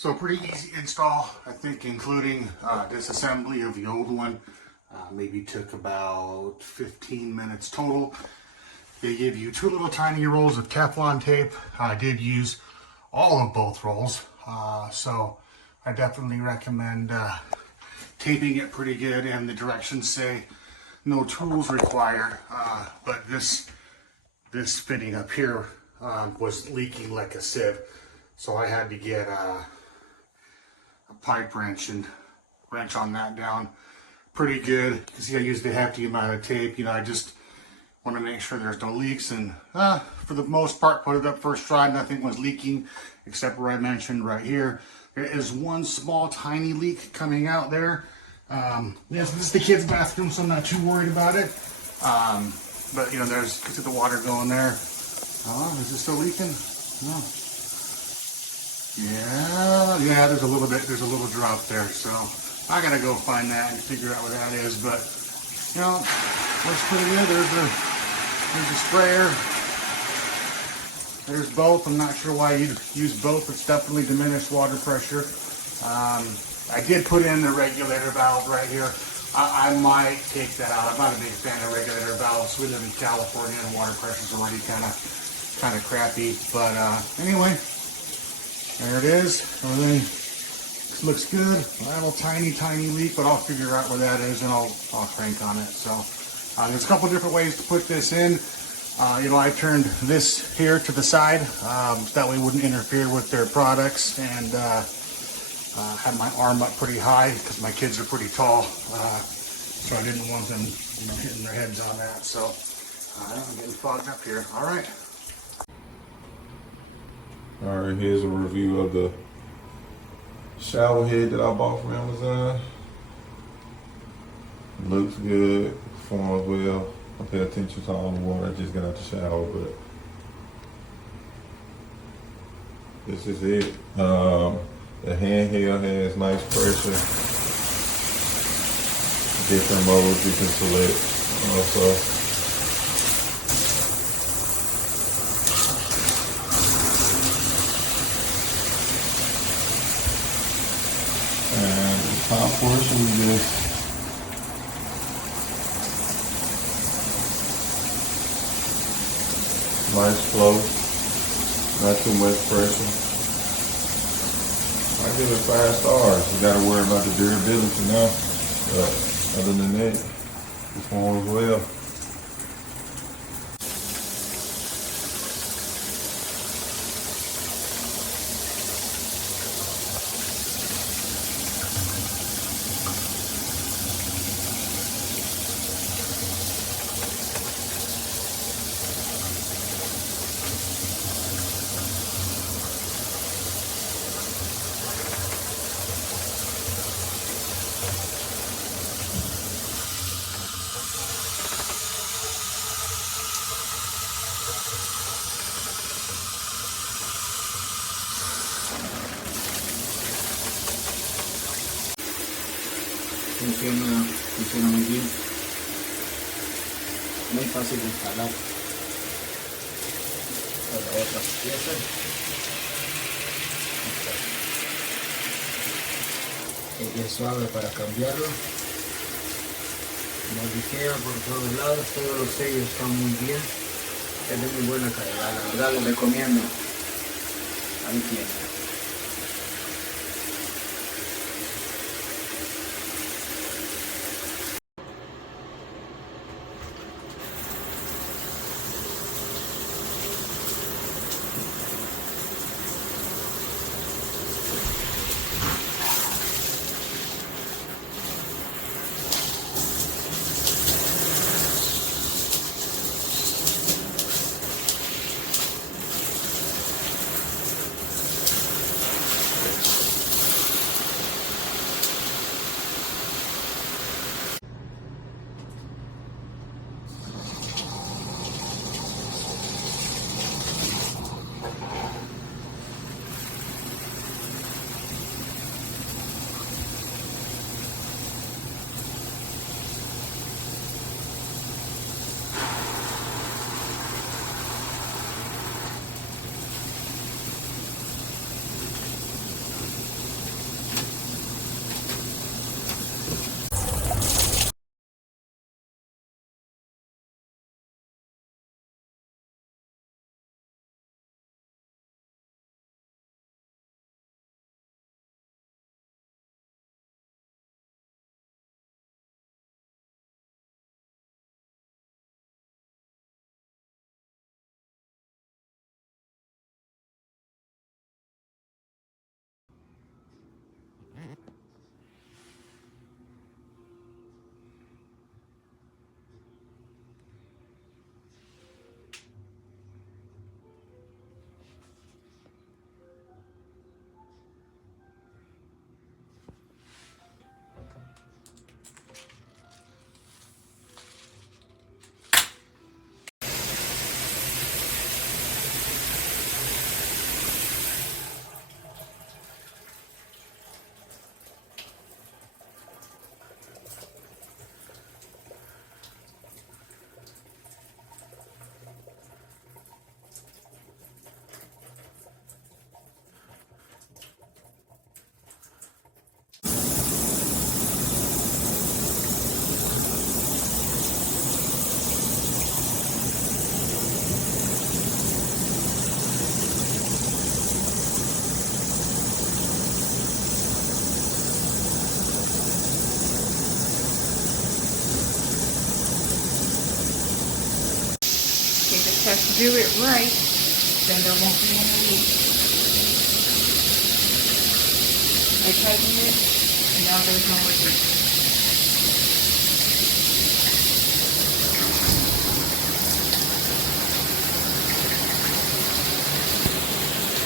So pretty easy install, I think, including disassembly of the old one. Maybe took about 15 minutes total. They give you 2 little tiny rolls of Teflon tape. I did use all of both rolls, so I definitely recommend taping it pretty good, and the directions say no tools required, but this fitting up here was leaking like a sieve, so I had to get a pipe wrench and wrench on that down pretty good. You can see I used a hefty amount of tape. You know, I just want to make sure there's no leaks, and for the most part, put it up first try. Nothing was leaking except where I mentioned right here. There is one small tiny leak coming out there. Yes, this is the kids' bathroom, so I'm not too worried about it. But you know, you can see the water going there. Oh, is it still leaking? No. Yeah, there's a little drop there, so I gotta go find that and figure out what that is. But you know, looks pretty good. There's a sprayer. There's both. I'm not sure why you'd use both. It's definitely diminished water pressure. I did put in the regulator valve right here. I might take that out. I'm not a big fan of regulator valves. We live in California and water pressure's already kind of crappy. But anyway, there it is. Everything looks good. A little tiny leak, but I'll figure out where that is and I'll crank on it. So there's a couple different ways to put this in. You know, I turned this here to the side, that way it wouldn't interfere with their products, and had my arm up pretty high because my kids are pretty tall, so I didn't want them, you know, hitting their heads on that. So I'm getting fogged up here. All right. All right, here's a review of the shower head that I bought from Amazon. Looks good, performs well. I pay attention to all the water. I just got out the shower, but this is it. The handheld has nice pressure. Different modes you can select also. And the top portion is just nice flow, not too much pressure. I give it 5 stars. You gotta worry about the durability now, but other than that, it performs well. Funciona muy bien, muy fácil de instalar. Para otras piezas, es suave para cambiarlo, no ligera por todos lados, todos los sellos están muy bien, es de muy buena calidad, la verdad lo recomiendo. Ahí tiene. have to do it right, then there won't be any leak. I tightened it, and now there's no more leak.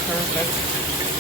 Perfect.